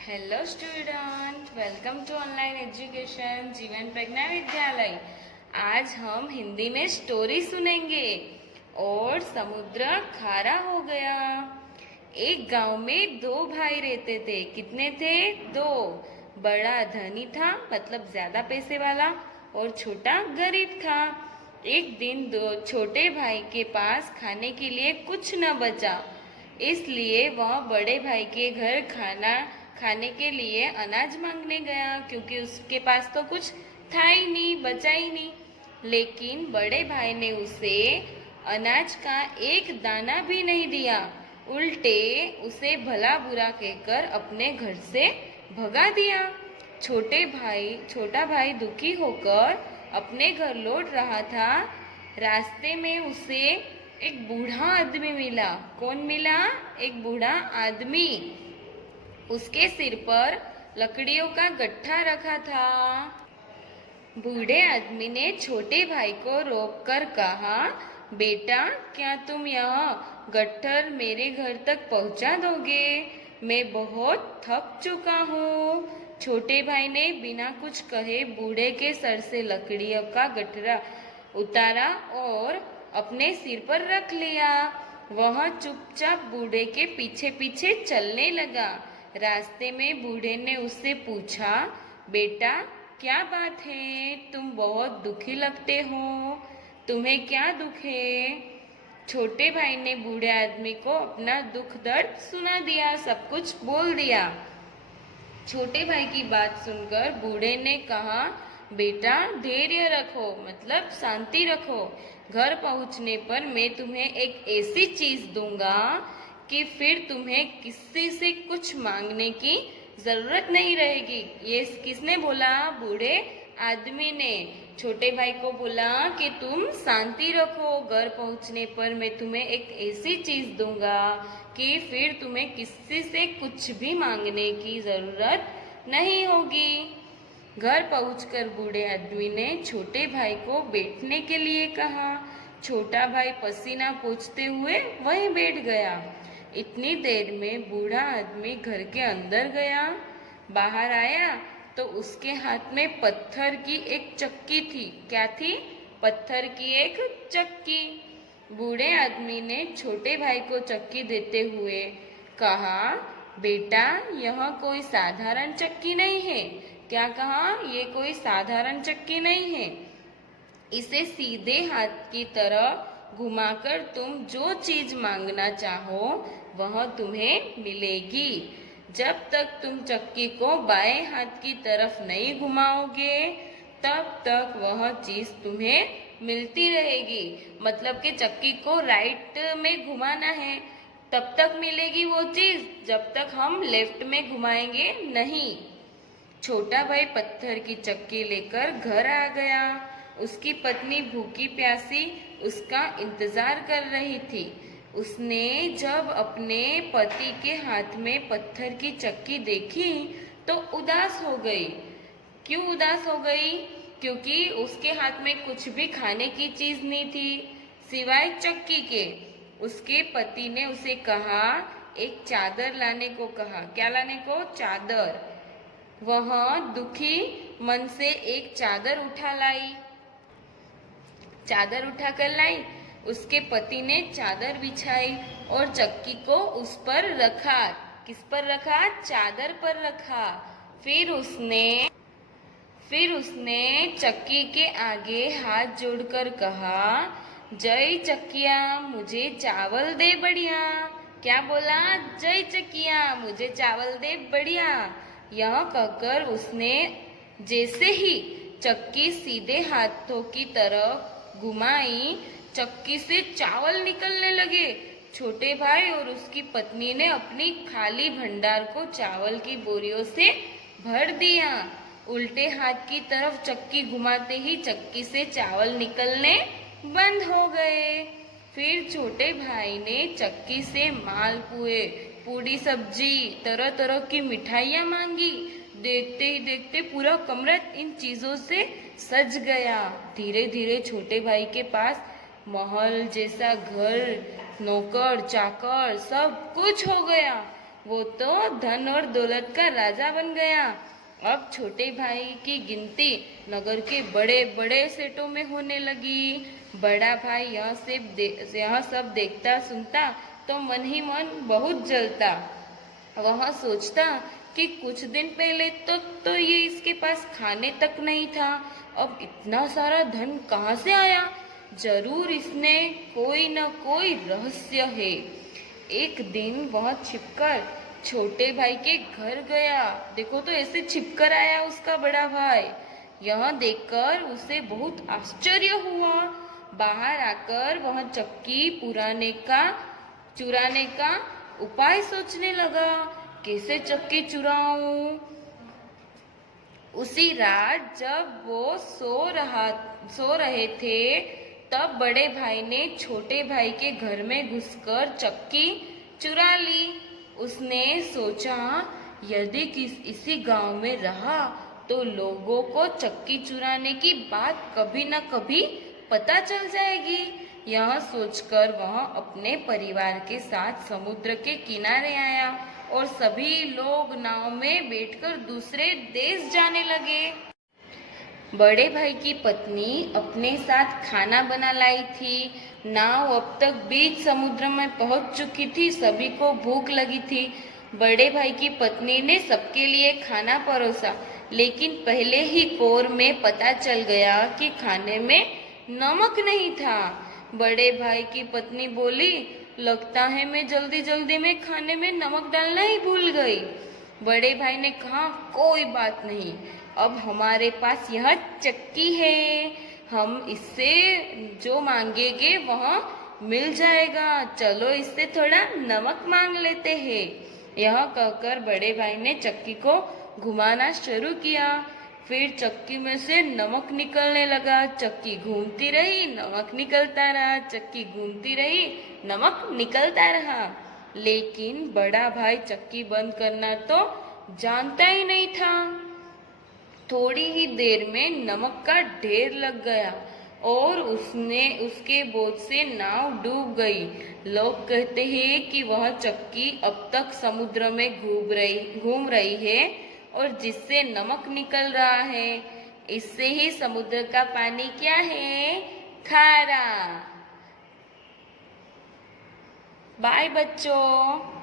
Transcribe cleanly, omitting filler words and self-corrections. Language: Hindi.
Hello student, welcome to online education Jeevan Pragya विद्यालय। आज हम हिंदी में स्टोरी सुनेंगे। और समुद्र खारा हो गया। एक गांव में दो भाई रहते थे। कितने थे? दो। बड़ा धनी था, मतलब ज्यादा पैसे वाला, और छोटा गरीब था। एक दिन दो छोटे भाई के पास खाने के लिए कुछ न बचा, इसलिए वह बड़े भाई के घर खाने के लिए अनाज मांगने गया, क्योंकि उसके पास तो कुछ था ही नहीं, बचा ही नहीं। लेकिन बड़े भाई ने उसे अनाज का एक दाना भी नहीं दिया, उल्टे उसे भला बुरा कहकर अपने घर से भगा दिया। छोटा भाई दुखी होकर अपने घर लौट रहा था। रास्ते में उसे एक बूढ़ा आदमी मिला। कौन मिला? एक बूढ़ा आदमी। उसके सिर पर लकड़ियों का गट्ठा रखा था। बूढ़े आदमी ने छोटे भाई को रोककर कहा, बेटा, क्या तुम यह गट्ठर मेरे घर तक पहुंचा दोगे? मैं बहुत थक चुका हूँ। छोटे भाई ने बिना कुछ कहे बूढ़े के सर से लकड़ियों का गट्ठरा उतारा और अपने सिर पर रख लिया। वह चुपचाप बूढ़े के पीछे पीछे चलने लगा। रास्ते में बूढ़े ने उससे पूछा, बेटा, क्या बात है? तुम बहुत दुखी लगते हो। तुम्हें क्या दुख है? छोटे भाई ने बूढ़े आदमी को अपना दुख दर्द सुना दिया, सब कुछ बोल दिया। छोटे भाई की बात सुनकर बूढ़े ने कहा, बेटा, धैर्य रखो, मतलब शांति रखो। घर पहुंचने पर मैं तुम्हें एक ऐसी चीज दूंगा कि फिर तुम्हें किसी से कुछ मांगने की जरूरत नहीं रहेगी। ये किसने बोला? बूढ़े आदमी ने छोटे भाई को बोला कि तुम शांति रखो, घर पहुंचने पर मैं तुम्हें एक ऐसी चीज दूंगा कि फिर तुम्हें किसी से कुछ भी मांगने की जरूरत नहीं होगी। घर पहुंचकर बूढ़े आदमी ने छोटे भाई को बैठने के लिए कहा। छोटा भाई पसीना पोंछते हुए वहीं बैठ गया। इतनी देर में बूढ़ा आदमी घर के अंदर गया। बाहर आया तो उसके हाथ में पत्थर की एक चक्की थी। क्या थी? पत्थर की एक चक्की। बूढ़े आदमी ने छोटे भाई को चक्की देते हुए कहा, बेटा, यह कोई साधारण चक्की नहीं है। क्या कहा? ये कोई साधारण चक्की नहीं है। इसे सीधे हाथ की तरह घुमाकर तुम जो चीज मांगना चाहो वह तुम्हें मिलेगी। जब तक तुम चक्की को बाएं हाथ की तरफ नहीं घुमाओगे तब तक वह चीज तुम्हें मिलती रहेगी। मतलब कि चक्की को राइट में घुमाना है, तब तक मिलेगी वो चीज जब तक हम लेफ्ट में घुमाएंगे नहीं। छोटा भाई पत्थर की चक्की लेकर घर आ गया। उसकी पत्नी भूखी प्यासी उसका इंतजार कर रही थी। उसने जब अपने पति के हाथ में पत्थर की चक्की देखी तो उदास हो गई। क्यों उदास हो गई? क्योंकि उसके हाथ में कुछ भी खाने की चीज नहीं थी सिवाय चक्की के। उसके पति ने उसे कहा, एक चादर लाने को कहा। क्या लाने को? चादर। वह दुखी मन से एक चादर उठा लाई। चादर उठाकर लाई। उसके पति ने चादर बिछाई और चक्की को उस पर रखा। किस पर रखा? चादर पर रखा। फिर उसने चक्की के आगे हाथ जोड़कर कहा, जय चक्किया, मुझे चावल दे बढ़िया। क्या बोला? जय चक्किया, मुझे चावल दे बढ़िया। यह कहकर उसने जैसे ही चक्की सीधे हाथों की तरफ घुमाई, चक्की से चावल निकलने लगे। छोटे भाई और उसकी पत्नी ने अपनी खाली भंडार को चावल की बोरियों से भर दिया। उल्टे हाथ की तरफ चक्की घुमाते ही चक्की से चावल निकलने बंद हो गए। फिर छोटे भाई ने चक्की से मालपुए, पूरी सब्जी, तरह तरह की मिठाइयाँ मांगी। देखते ही देखते पूरा कमरा इन चीजों से सज गया। धीरे धीरे छोटे भाई के पास महल जैसा घर, नौकर चाकर सब कुछ हो गया। वो तो धन और दौलत का राजा बन गया। अब छोटे भाई की गिनती नगर के बड़े बड़े सेठों में होने लगी। बड़ा भाई यह सब देखता सुनता तो मन ही मन बहुत जलता। वह सोचता कि कुछ दिन पहले तो ये इसके पास खाने तक नहीं था, अब इतना सारा धन कहाँ से आया? जरूर इसने कोई न कोई रहस्य है। एक दिन वह छिपकर छोटे भाई के घर गया। देखो तो ऐसे छिपकर आया उसका बड़ा भाई। यह देखकर उसे बहुत आश्चर्य हुआ। बाहर आकर वह चक्की चुराने का उपाय सोचने लगा। कैसे चक्की चुराऊं? उसी रात जब वो सो रहे थे, तब बड़े भाई ने छोटे भाई के घर में घुसकर चक्की चुरा ली। उसने सोचा, यदि इसी गांव में रहा तो लोगों को चक्की चुराने की बात कभी न कभी पता चल जाएगी। यह सोचकर वह अपने परिवार के साथ समुद्र के किनारे आया और सभी लोग नाव में बैठकर दूसरे देश जाने लगे। बड़े भाई की पत्नी अपने साथ खाना बना लाई थी। नाव अब तक बीच समुद्र में पहुंच चुकी थी। सभी को भूख लगी थी। बड़े भाई की पत्नी ने सबके लिए खाना परोसा, लेकिन पहले ही पौर में पता चल गया कि खाने में नमक नहीं था। बड़े भाई की पत्नी बोली, लगता है मैं जल्दी जल्दी में खाने में नमक डालना ही भूल गई। बड़े भाई ने कहा, कोई बात नहीं, अब हमारे पास यह चक्की है, हम इससे जो मांगेंगे वह मिल जाएगा। चलो इससे थोड़ा नमक मांग लेते हैं। यह कहकर बड़े भाई ने चक्की को घुमाना शुरू किया। फिर चक्की में से नमक निकलने लगा। चक्की घूमती रही, नमक निकलता रहा। चक्की घूमती रही, नमक निकलता रहा। लेकिन बड़ा भाई चक्की बंद करना तो जानता ही नहीं था। थोड़ी ही देर में नमक का ढेर लग गया और उसके बोझ से नाव डूब गई। लोग कहते हैं कि वह चक्की अब तक समुद्र में घूम रही है और जिससे नमक निकल रहा है। इससे ही समुद्र का पानी क्या है? खारा। बाय बच्चों।